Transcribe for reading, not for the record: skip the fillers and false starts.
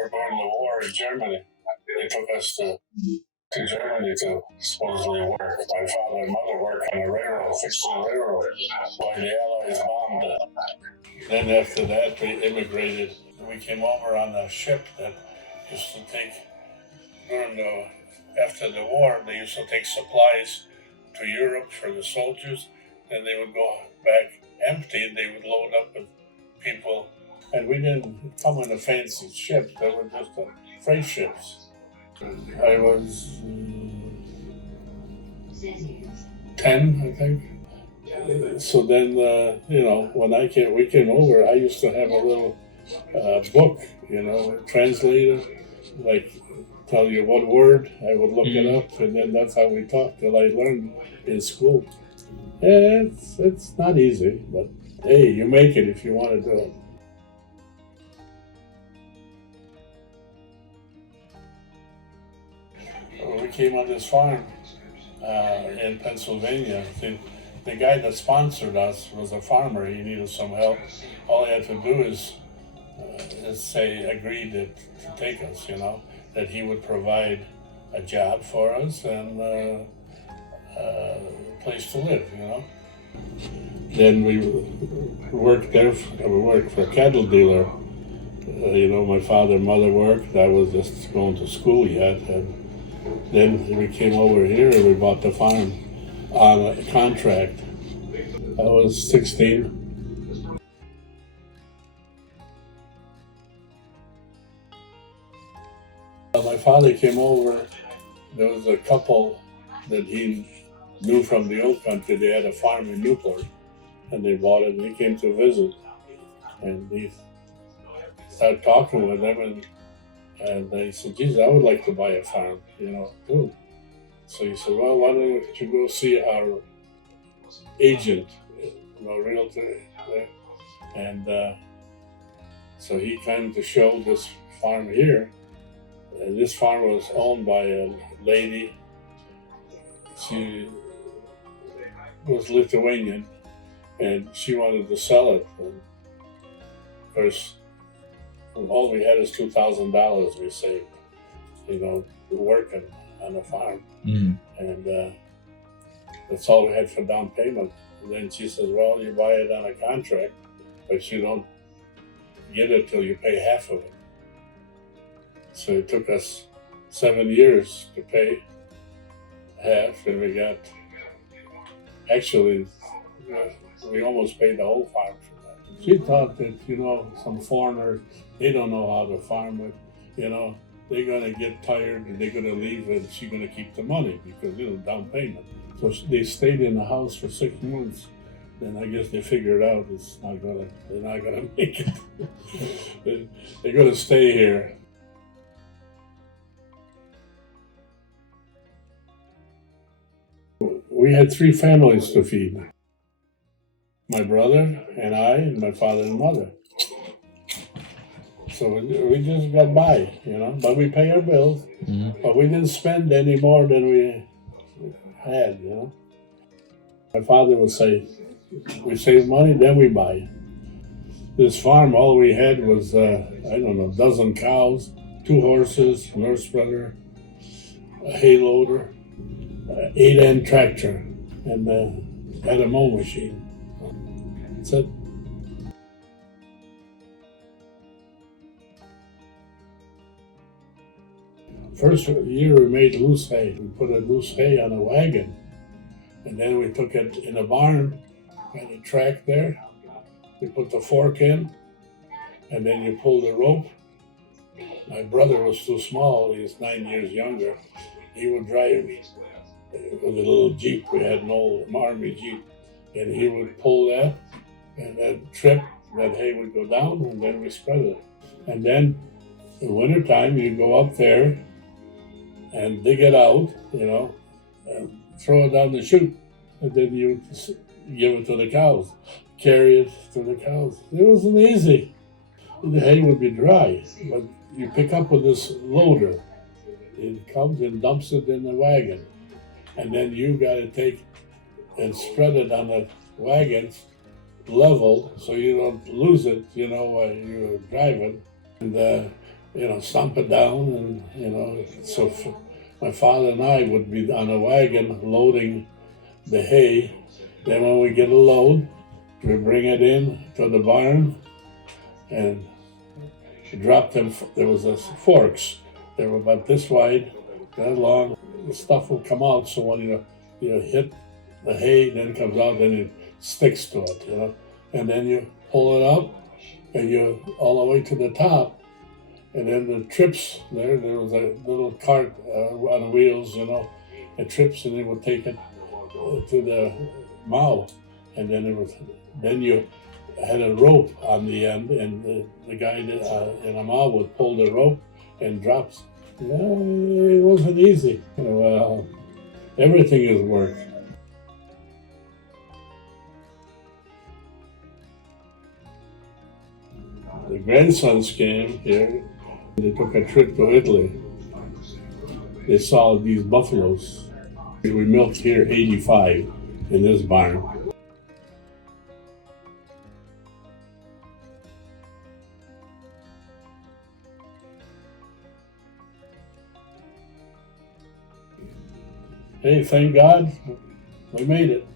were going to war in Germany. They took us to Germany to supposedly work. My father and mother worked on the railroad, fixing the railroad, while the Allies bombed it. Then after that, we immigrated. We came over on a ship that used to take, after the war, they used to take supplies to Europe for the soldiers. Then they would go back empty and they would load up with people. And we didn't come in a fancy ship, they were just freight ships. I was 10, I think. So then, when we came over, I used to have a little book, translator, like tell you what word, I would look it up, and then that's how we talked till I learned in school. It's not easy, but hey, you make it if you want to do it. We came on this farm in Pennsylvania. The guy that sponsored us was a farmer. He needed some help. All he had to do is agree to take us, that he would provide a job for us and a place to live, Then we worked there. We worked for a cattle dealer. My father and mother worked. I was just going to school yet. And then we came over here and we bought the farm on a contract. I was 16. My father came over. There was a couple that he knew from the old country. They had a farm in Newport and they bought it and he came to visit. And he started talking with them and they said, geez, I would like to buy a farm, too. So he said, well, why don't you go see our agent, realtor there. And so he came to show this farm here. And this farm was owned by a lady. She was Lithuanian and she wanted to sell it. And of course, all we had is $2,000 we saved, working on the farm. And that's all we had for down payment. And then she says, well, you buy it on a contract, but you don't get it till you pay half of it. So it took us 7 years to pay half, and we got, we almost paid the whole farm for that. She thought that, some foreigners, they don't know how to farm it, they're gonna get tired and they're gonna leave and she's gonna keep the money because, down payment. So they stayed in the house for 6 months. Then I guess they figured out they're not gonna make it. They're gonna stay here. We had 3 families to feed. My brother and I and my father and mother. So we just got by, but we pay our bills. But we didn't spend any more than we had, My father would say, we save money, then we buy. This farm, all we had was, a dozen cows, 2 horses, nurse spreader, a hay loader, 8-end tractor, and had a mow machine. That's it. First year we made loose hay. We put a loose hay on a wagon, and then we took it in a barn, had a track there. We put the fork in, and then you pull the rope. My brother was too small, he was 9 years younger. He would drive with a little Jeep. We had an old Army Jeep, and he would pull that, and then trip, that hay would go down, and then we spread it. And then in wintertime, you go up there and dig it out, and throw it down the chute, and then you give it to the cows, carry it to the cows. It wasn't easy. The hay would be dry, but you pick up with this loader. It comes and dumps it in the wagon, and then you got to take and spread it on the wagon level so you don't lose it, while you're driving. And stomp it down, and so my father and I would be on a wagon loading the hay. Then when we get a load, we bring it in to the barn and drop them. There was forks. They were about this wide, that long. The stuff will come out. So when you hit the hay, then it comes out, then it sticks to it, and then you pull it up, and you all the way to the top. And then the trips there was a little cart on wheels, it trips, and it would take it to the mow. And then you had a rope on the end, and the guy in a mow would pull the rope and drops. Yeah, it wasn't easy. Well, everything is work. The grandsons came here. They took a trip to Italy. They saw these buffaloes. We milked here 85 in this barn. Hey, thank God we made it.